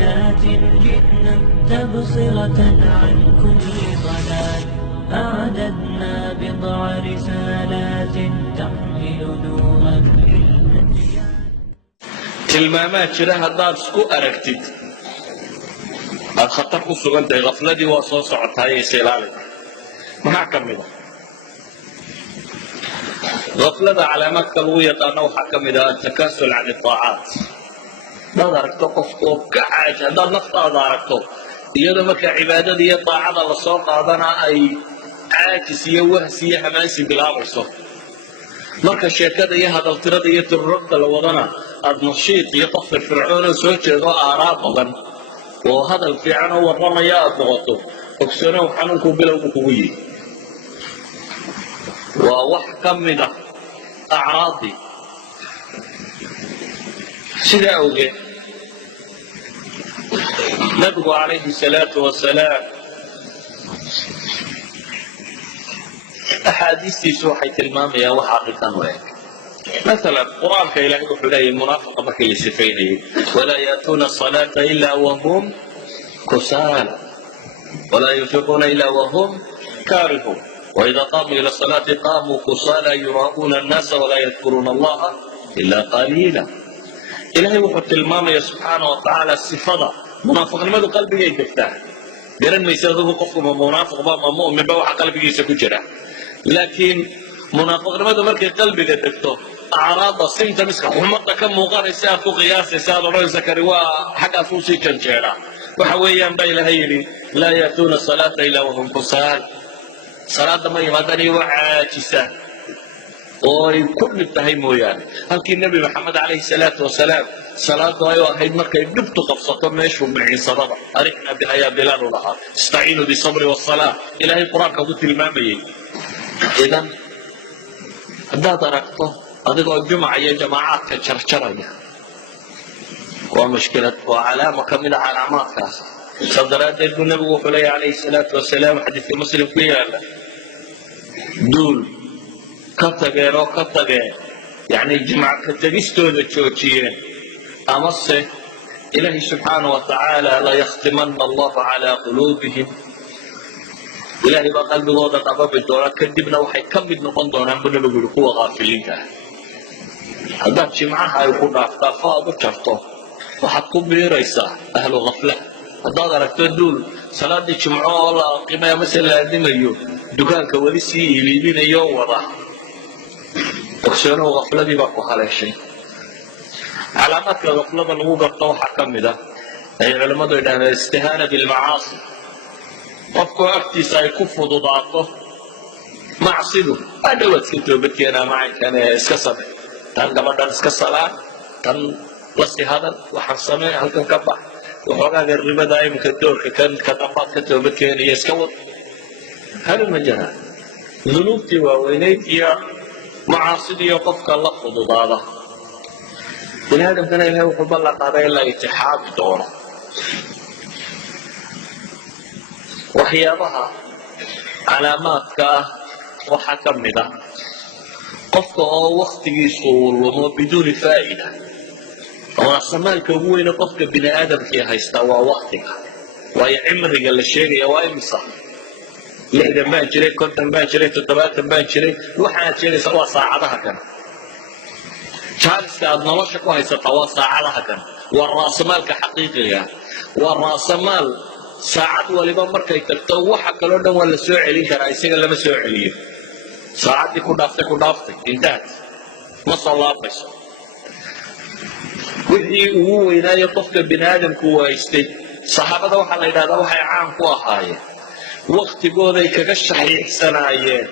بآيات جئنا تبصرة عن كل ضلال أعددنا بضع رسالات تحمل نورا للأديان. tilmaamaad jira haddaad isku aragtid aad khatar ku sugan tahay qafladii waa soo socotaay is ilaali. maxaa ka mid a qaflada calaamaadka lagu yaqaano waxaa ka mid ah atakaasul can itaacaat. haddaad aragto qofkoo ka caaja haddaad naftaada aragto iyadoo markaa cibaadada iyo daacada lasoo qaadana ay caajis iyo wahsi iyo hamaansi bilaabayso, marka sheekada iyo hadaltirada iyo tururugta la wadana aad nashiid iyo qof firfircoonoo soo jeedo aaraa badan oo hadal fiican oo warramaya aad noqoto, ogsanow xanuunku bilowgu kugu yihi. waa wax ka mid ah acraadii. sidaa awgeed nabigu calayhi salaatu wasalaam axaadiistiisu waxay tilmaamayaan wax arrintan u eg. مثلا قرآنك إلهي وحلي منافقة بك لسفينه ولا يأتون الصلاة إلا وهم كسالى ولا ينفقون إلا وهم كارهون وإذا قاموا إلى الصلاة قاموا كسالى يراءون الناس ولا يذكرون الله إلا قليلا. إلهي وحط المامة سبحانه وتعالى الصفة منافق لماذا قلبي يدفتح قرن ما يساذوه قفكم منافق بما مؤمن بوحى قلبي يسكجره، لكن منافق لماذا مركي قلبي يدفته أعراض السنة مسكة ومرة كم مغارسة في قياس سال رئيس كرواء حقا فوسي جنجيرا وحويا بين هيني لا يأتون الصلاة إلا وهم كسال. صلاة ما يمدني وعاجسة وكل التهيم يعني هلكي النبي محمد عليه الصلاة والسلام صلاة أيوة هيد مركة يبدو قفصة ماشي ومعين صدقة أركنا بها يا بلال ولها استعينوا بالصبر والصلاة إلهي القرآن كذوت المامي. إذن هذا تركته adigoo jumca iyo jamaacaadka jarjaraya waa mushkilad, waa calaamo ka mid a calaamaadkaas. saa daraaddeed buu nabigu wuxuu leeyahy calayhi salaatu wasalaam xadiidka muslim ku yaala duul ka tageen oo ka tageen yacni jimca ka tegistooda joojiyeen amase ilaahi subxaanahu wa tacaala la yakhtimanna allahu calaa quluubihim, ilaahay baa qalbigooda qababi doona kadibna waxay ka mid noqon doonaan buu nabigu yihi kuwa qaafiliinta ah. haddaad jimcaha ay ku dhaaftaa fa aad u jarto waxaad ku biiraysaa ahlu khafla. haddaad aragto duul salaadii jimco oo la aqimay amase la aadimayo dukaanka weli sii iiliibinayo wada, ogsoonow khafladii baa ku haleeshay. calaamaadka khaflada lagu garto waxaa ka mid ah ay culammadu yidhahdeen istihaana bilmacaasi. qofkoo agtiisa ay ku fududaato macsidu adhowaad iska toobadkeenaa macankane iska samey, tan gabadhan iska salaan, tan lasi hadal, waxaan samee, halkan ka bax, waxoogaaga ribada iminka doorka kan ka dambaad ka toobadkeenaya iska wad. hal ma jiraan dunuubtii waaweynayd iyo macaasidiiyo qofka la fududaada bini aadamkana ilahay wuxuu ballan qaaday in la itixaami doono. waxyaabaha calaamaadka ah waxaa ka mid ah qofka oo waktigiisu uu lumo biduuni faa'ida. raasamaalka ugu weyne qofka bini aadamkii haystaa waa waktiga, waayo cimriga la sheegaya waa imisa 60 baan jiray, 50 baan jiray, 70 baan jiray, waxaad sheegaysaa waa saacadaha kan. jaaliska aad nolosha ku haysataa waa saacadaha kan, waa raasamaalka xaqiiqiga, waa raasamaal saacad waliba markay tagto waxa kaloo dhan waa la soo celin karaa, isaga lama soo celiyo. saacaddii ku dhaaftay intaad ma soo laabayso. wixii ugu weynaayo qofka bini aadamku haystay saxaabada waxaa la yidhahdaa waxay caan ku ahaayeen waktigooday kaga shaxiixsanaayeen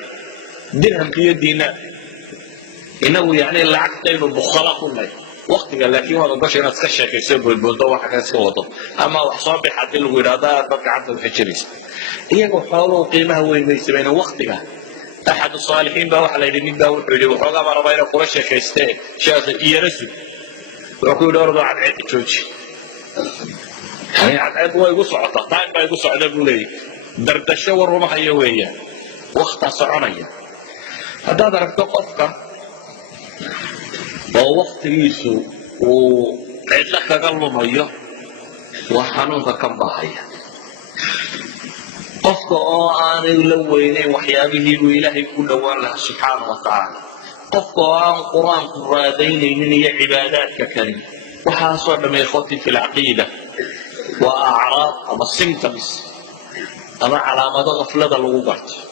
dirhamka iyo diinaar. inagu yacni lacagtaynu bukhala ku nahay waktiga, laakiin waad ogosha inaad iska sheekayso boodboodo waxa kan iska wado ama wax soo bix haddii lagu yidhahda dad gacanta waxa jiraysa. iyagu xooluhu qiimaha weyn bay sameeyeen waktiga. axadu saalixiin baa waxaa la yidhi nin baa wuxuu yidhi waxoogaa baa rabaa inaa kula sheekaystee sheekha iyo rasul wuxuu ku yidhi ordo cadceedda jooji. cadceed waa igu socotaa, taan baa igu socda buu leeyahy, dardasho waruma hayo weeyaan, waktaa soconaya. haddaad aragto qofka oo waktigiisu uu cidlo kaga lumayo وحنونك كم باهية قفك آن لوينين وحيابه وإلهي كل والله سبحانه وتعالى قفك آن قرآن قرادين من عبادات كريم وحاصل ما يخطي في العقيدة وأعراض أما السيمتمز أما علامات غفلة الوقت